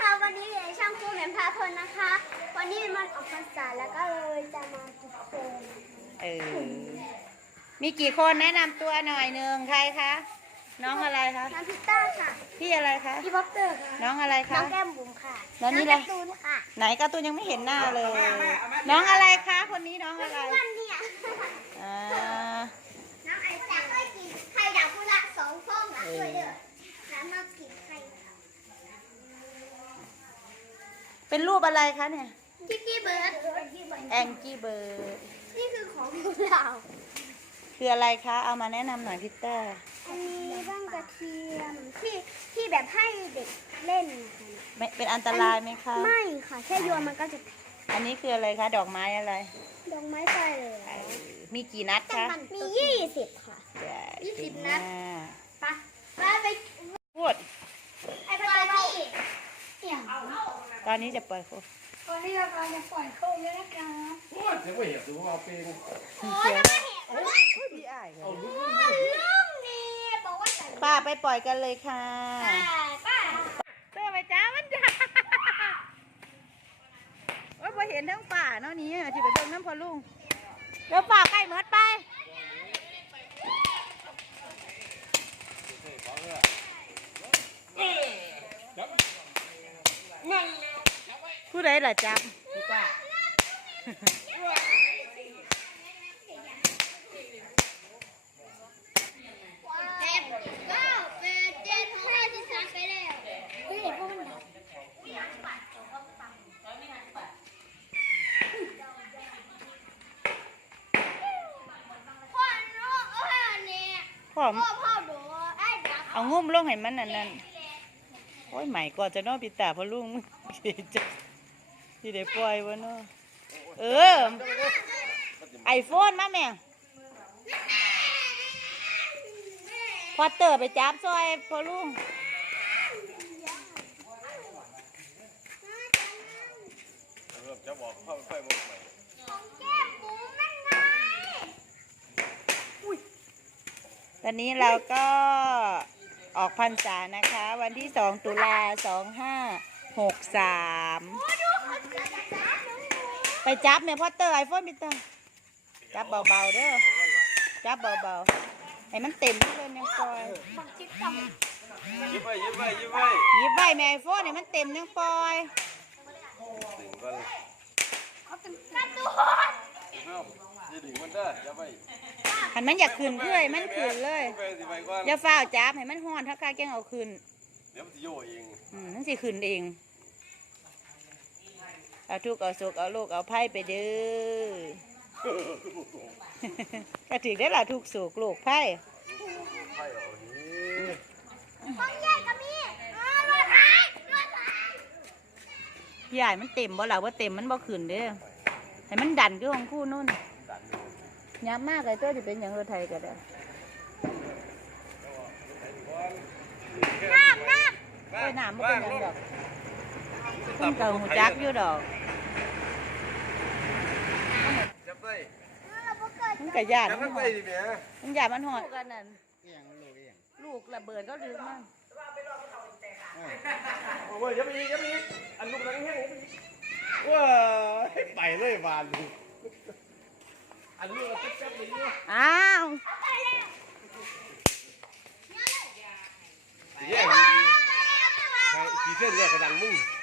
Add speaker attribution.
Speaker 1: ค่ะวันนี้ช่างครูเหรียญพาเพลินนะคะวันนี้มันออกพรรษาแล้วก็เลยจะมาจุดโคม
Speaker 2: มีกี่คนแนะนำตัวหน่อยหนึ่งใครคะน้องอะไรคะ
Speaker 1: น้องพิตต้าค่ะ
Speaker 2: พี่อะไรคะ
Speaker 1: พี่บ๊อบเตอร์ค่ะ
Speaker 2: น้องอะไรคะ
Speaker 1: น้องแก้มบุ๋มค่ะ
Speaker 2: แล้วนี่
Speaker 1: การ์ตูนค่ะ
Speaker 2: ไหนการ์ตูนยังไม่เห็นหน้าเลยน้องอะไรคะคนนี้น้องอะไร
Speaker 1: วันเนี่ยน้องไอ้แจ๊คก็กินไข่ดาวพุระ2 ฟองนะด้วยเด้อแล้วมากินไข่
Speaker 2: เป็นรูปอะไรคะเนี่ย
Speaker 1: กิ๊กกี้เบิร์ด
Speaker 2: แองกี้เบิร์ด
Speaker 1: นี่คือของเรา
Speaker 2: คืออะไรคะเอามาแนะนำหน่อยพิตเตอร์
Speaker 1: อันนี้บ้างกระเทียมที่แบบให้เด็กเล่น
Speaker 2: ไม่เป็นอันตรายไหมคะ
Speaker 1: ไม่ค่ะแค่โยนมันก็จะ
Speaker 2: อันนี้คืออะไรคะดอกไม้อะไร
Speaker 1: ดอกไม้ไฟเลย
Speaker 2: มีกี่นัดคะ
Speaker 1: มี20ค่ะ20 นัดไป
Speaker 2: พูด
Speaker 1: ไอ้ปลาพี่
Speaker 2: ตอนนี้จะปล่อยโค
Speaker 1: ตอนนี้เรากำลังจะปล่อยโคแล้วนะครับ
Speaker 3: โอ้ยเดี๋ยวไม่เห็นดูว่าเป็น
Speaker 1: โอ้ยไม่เห็น
Speaker 2: พี่อ้าย
Speaker 1: ลุงนี่บอกว่า
Speaker 2: ป้าไปปล่อยกันเลยค่ะ
Speaker 1: ป้า
Speaker 2: เสื้อไปจ้ามันจ้าว่าพอเห็นทั้งป่าเนาะนี้ที่ไปเบิ่งน้ำพอลุงเดี๋ยวป่าใกล้เมิดไปผู้ใดล่ะจับพ่อเอางุ้มลงให้มันนั่นโอ้ยใหม่ก่อนจะนอนปิดตาพอลุงที่ได้ปล่อยวะเนาะไอโฟนมาแม่พอเตอร์ไปจับซอยพอลุง
Speaker 3: จะบอกเข้าไฟบอกใหม่
Speaker 2: ตอนนี้เราก็ออกพรรษานะคะวันที่2 ตุลา 2563ไปจับแม่พอเตอร์ไอโฟนมิเตอร์จับเบาๆเด้อจับเบาๆให้มันเต็มเลยยังปล่อย
Speaker 3: ยิบไป
Speaker 2: ยิบไปแม่ไอโฟนให้มันเต็มยังปล่อยหันมันอยากขึ้นเพื่อมันขึ้นเลยอย่าฝ้าจับให้มันห้อนถ้าข้าแกงเอาขึ้น
Speaker 3: เดี๋ยวมันจะโยเอง
Speaker 2: นั่นสิขึ้นเองเอาทุกเอาสุกเอาลูกเอาไพ่ไปเด้อกระถือได้ละทุกสุกลูกไพ่พี่ใหญ่มันเต็มบ่หล่ะว่าเต็มมันบ่ขึ้นเด้อให้มันดันก็ของคู่นู่นย้ำมากเลยตัวจะเป็นอย่างรถไทยก็ได้น้ำมันเป็นอย่างดอกคุณเก่าหูจักอยู่ดอกมันกระยาดมันหอดมันหยาดมันหอดกันนั่นลูกระเบิดก็ลืมมัน
Speaker 3: โอ้ยยังมีอันลูกนั้นแห้งว้าให้ไปเลยบานอันนี้เราจะจับเลยเนี่ย
Speaker 2: อ้าว
Speaker 3: ขี่เส้นเนี่ยกระดังมึง